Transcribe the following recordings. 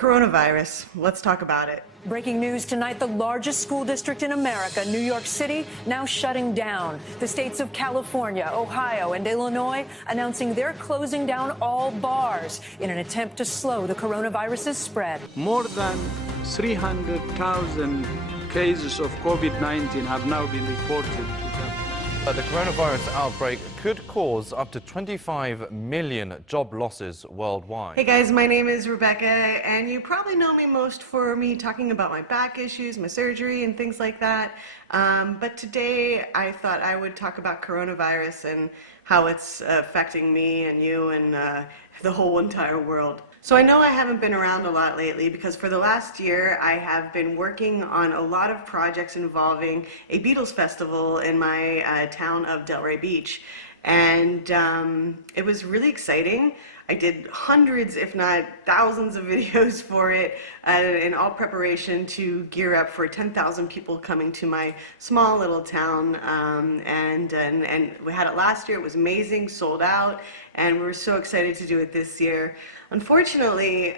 Coronavirus. Let's talk about it. Breaking news tonight, the largest school district in America, New York City, now shutting down. The states of California, Ohio, and Illinois announcing they're closing down all bars in an attempt to slow the coronavirus's spread. More than 300,000 cases of COVID-19 have now been reported to them. The coronavirus outbreak could cause up to 25 million job losses worldwide. Hey guys, my name is Rebecca, and you probably know me most for me talking about my back issues, my surgery, and things like that. But today I thought I would talk about coronavirus and how it's affecting me and you and the whole entire world. So I know I haven't been around a lot lately because for the last year I have been working on a lot of projects involving a Beatles festival in my town of Delray Beach. And it was really exciting. I did hundreds, if not thousands of videos for it in all preparation to gear up for 10,000 people coming to my small little town. And we had it last year. It was amazing, sold out, and we were so excited to do it this year. Unfortunately,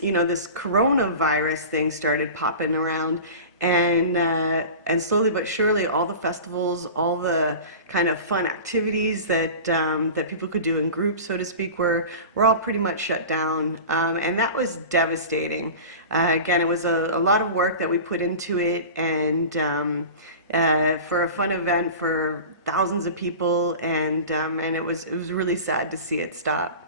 you know, this coronavirus thing started popping around, and slowly but surely all the festivals, all the kind of fun activities that that people could do in groups, so to speak, were all pretty much shut down, and that was devastating. Again, it was a lot of work that we put into it, and for a fun event for thousands of people, and it was really sad to see it stop.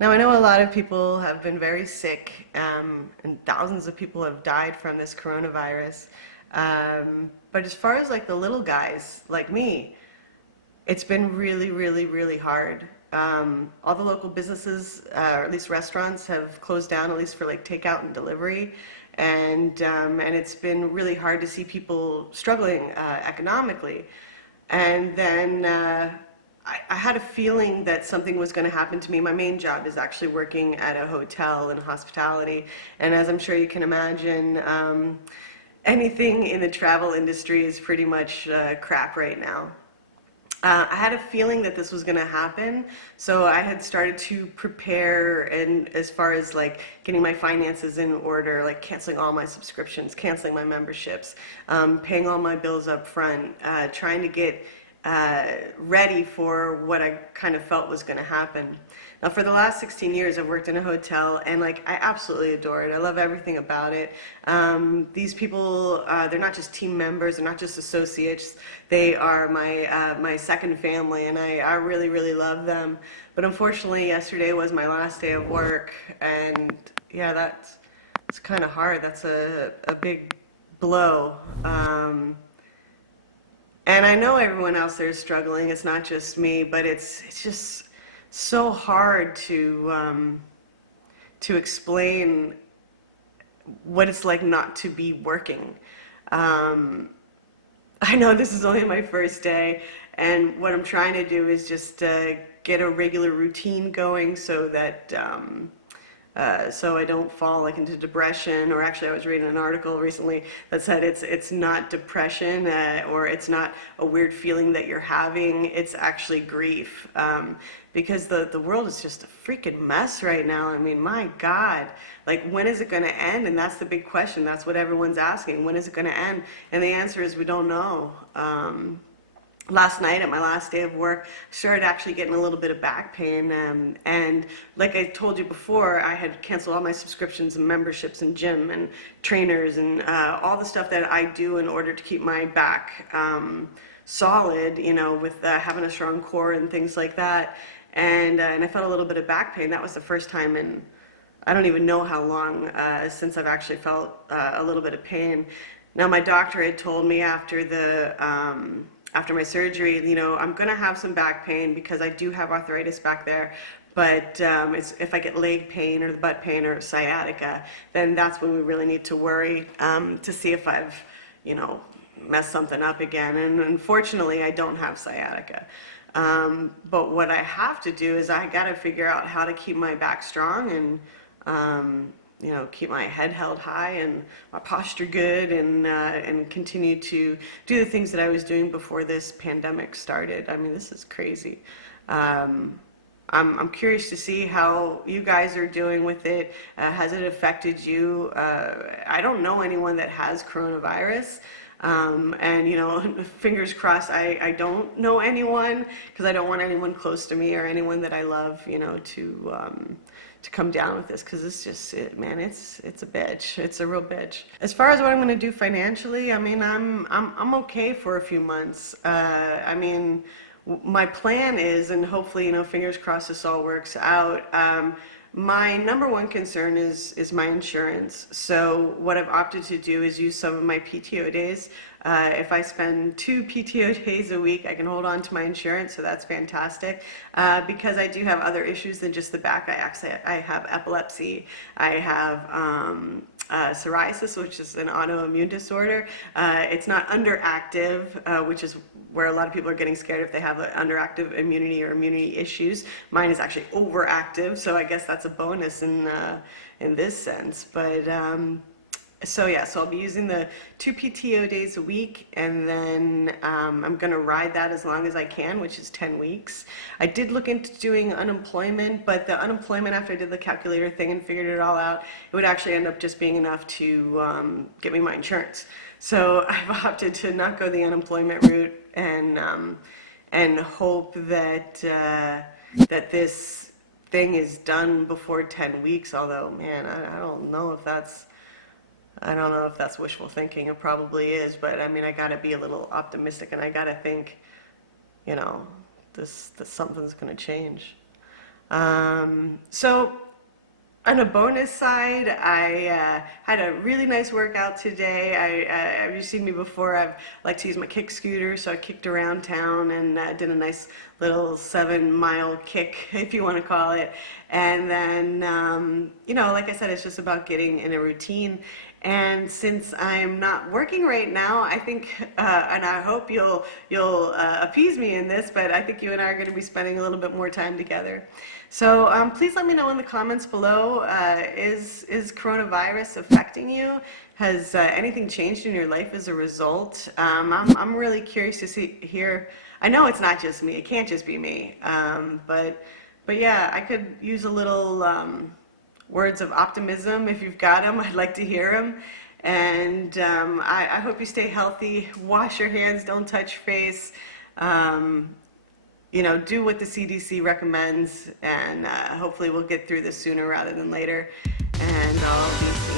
Now, I know a lot of people have been very sick, and thousands of people have died from this coronavirus. But as far as like the little guys like me, it's been really, really, really hard. All the local businesses, or at least restaurants, have closed down, at least for like takeout and delivery. And it's been really hard to see people struggling economically. And then I had a feeling that something was going to happen to me. My main job is actually working at a hotel in hospitality, and as I'm sure you can imagine, anything in the travel industry is pretty much crap right now. I had a feeling that this was going to happen, so I had started to prepare, and as far as like getting my finances in order, like canceling all my subscriptions, canceling my memberships, paying all my bills up front, trying to get ready for what I kind of felt was going to happen. Now, for the last 16 years, I've worked in a hotel, and like I absolutely adore it. I love everything about it. These people, they're not just team members, they're not just associates. They are my second family, and I really, really love them. But unfortunately, yesterday was my last day of work, and yeah, that's kind of hard. That's a big blow. And I know everyone else there is struggling. It's not just me, but it's just so hard to explain what it's like not to be working. I know this is only my first day, and what I'm trying to do is just get a regular routine going so that so I don't fall like into depression. Or actually, I was reading an article recently that said it's not depression or it's not a weird feeling that you're having. It's actually grief, because the world is just a freaking mess right now. I mean, my God, like when is it going to end? And that's the big question. That's what everyone's asking. When is it going to end? And the answer is we don't know. Last night, at my last day of work, I started actually getting a little bit of back pain, and like I told you before, I had canceled all my subscriptions and memberships and gym and trainers and all the stuff that I do in order to keep my back solid, you know, with having a strong core and things like that. And I felt a little bit of back pain. That was the first time in I don't even know how long since I've actually felt a little bit of pain. Now, my doctor had told me after my surgery, you know, I'm going to have some back pain because I do have arthritis back there, but if I get leg pain or butt pain or sciatica, then that's when we really need to worry to see if I've, you know, messed something up again. And unfortunately, I don't have sciatica. But what I have to do is I got to figure out how to keep my back strong and you know, keep my head held high and my posture good, and continue to do the things that I was doing before this pandemic started. I mean, this is crazy. I'm curious to see how you guys are doing with it. Has it affected you? I don't know anyone that has coronavirus. And fingers crossed, I don't know anyone, because I don't want anyone close to me or anyone that I love, to come down with this, because it's just, man, it's a bitch. It's a real bitch. As far as what I'm going to do financially, I mean, I'm okay for a few months. My plan is, and hopefully, fingers crossed this all works out. My number one concern is my insurance. So what I've opted to do is use some of my PTO days. If I spend 2 PTO days a week, I can hold on to my insurance, so that's fantastic. Because I do have other issues than just the back. I have epilepsy. I have psoriasis, which is an autoimmune disorder. It's not underactive, which is where a lot of people are getting scared if they have underactive immunity or immunity issues. Mine is actually overactive, so I guess that's a bonus in this sense. But so I'll be using the 2 PTO days a week, and then I'm gonna ride that as long as I can, which is 10 weeks. I did look into doing unemployment, but the unemployment, after I did the calculator thing and figured it all out, it would actually end up just being enough to get me my insurance. So I've opted to not go the unemployment route and hope that that this thing is done before 10 weeks. Although, man, I don't know if that's wishful thinking. It probably is, but I mean, I gotta be a little optimistic, and I gotta think, this something's gonna change. So on a bonus side, I had a really nice workout today. You've seen me before. I like to use my kick scooter, so I kicked around town and did a nice little 7-mile kick, if you want to call it. And then, like I said, it's just about getting in a routine. And since I'm not working right now, I think, and I hope you'll appease me in this, but I think you and I are going to be spending a little bit more time together. So please let me know in the comments below, is coronavirus affecting you? Has anything changed in your life as a result? I'm really curious to hear. I know it's not just me, it can't just be me, but yeah, I could use a little words of optimism. If you've got them, I'd like to hear them. And I hope you stay healthy. Wash your hands, don't touch face. Do what the CDC recommends, and hopefully we'll get through this sooner rather than later. And I'll be